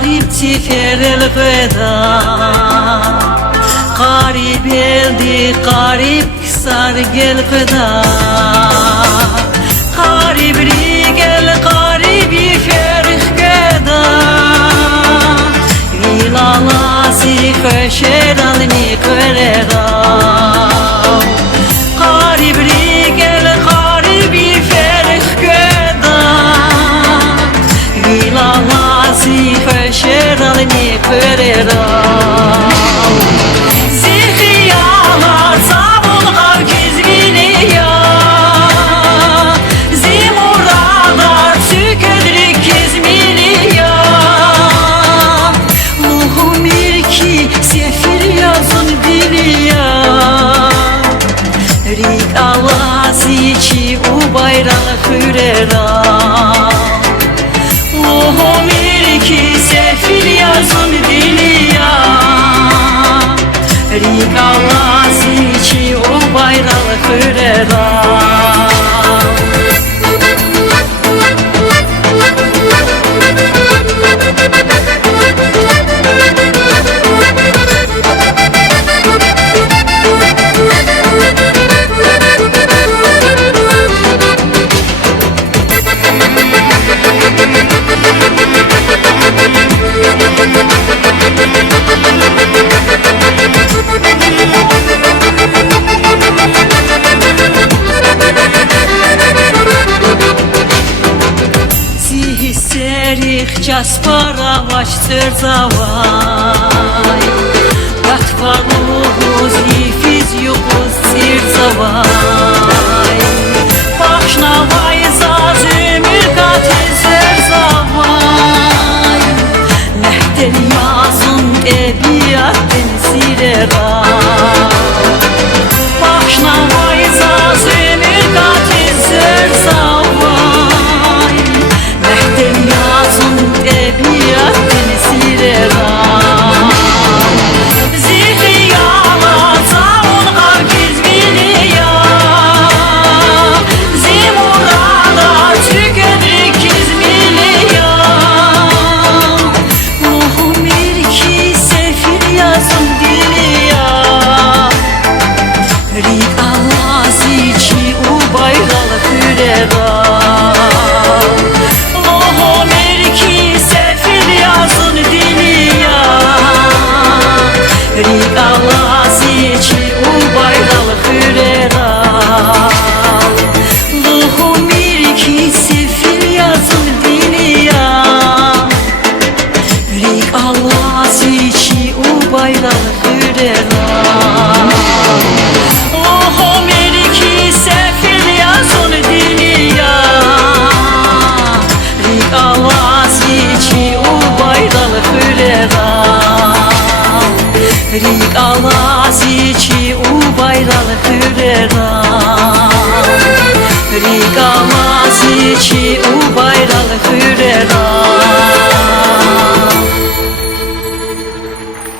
garip tiferel veda Garip eldi garip sar gel veda Garip rigel garibi ferih veda İlala si köşeralni körera Garip rigel garibi ferih veda İlala si köşeralni körera РикI ала сичи у байрала хürera Lohom irki sefil yazın diliya РикI ала сичи у байрala hürera Час паравач церзавай Gatvaluhuz yifiz yukuz церзавай Пашнавай зазымир катиz церзавай Лехтен yazın ebiyatten sirera Пашнавай zazımir katiz церзавай Lehten yazın ebiyatten sirera Zihriyala zaun gargiz biliya Zimurada tükedrik izmiliya Ruhum irki sefir yazın diliya РикI ала сичи у байрала hürera РикI ала сичи у байрала hürera Lohom irki sefil yazın diliya РикI ала сичи у байрala hürera Lohom irki sefil yazın diliya РикI ала сичи у байрala hürera РикI ала сичи у байрала hürera РикI ала сичи у байрала hürera